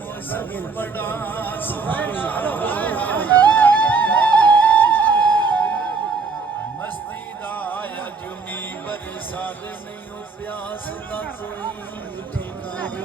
मौसम बड़ा सुहाना मस्ती दा जुनी बरसात नहीं प्यास दा कोई ठिकाना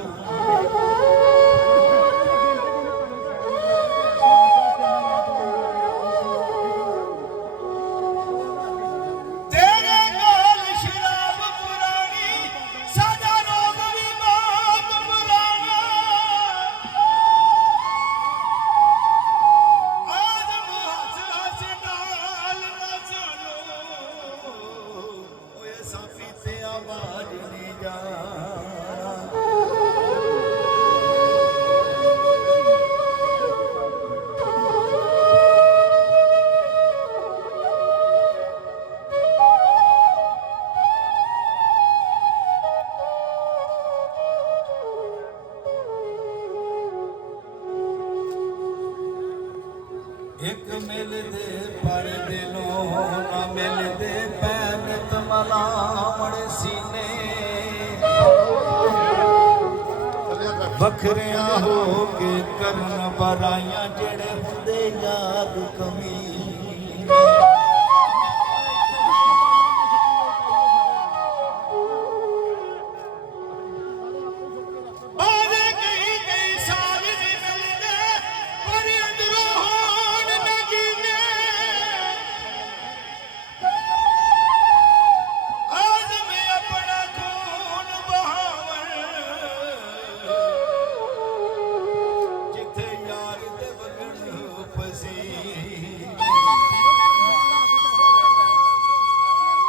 एक मिलदे पर दिलों ना मिलदे पैन तमलावण सीने वखरिया हो के करन बराइयां जेड़े हुंदे याद कमी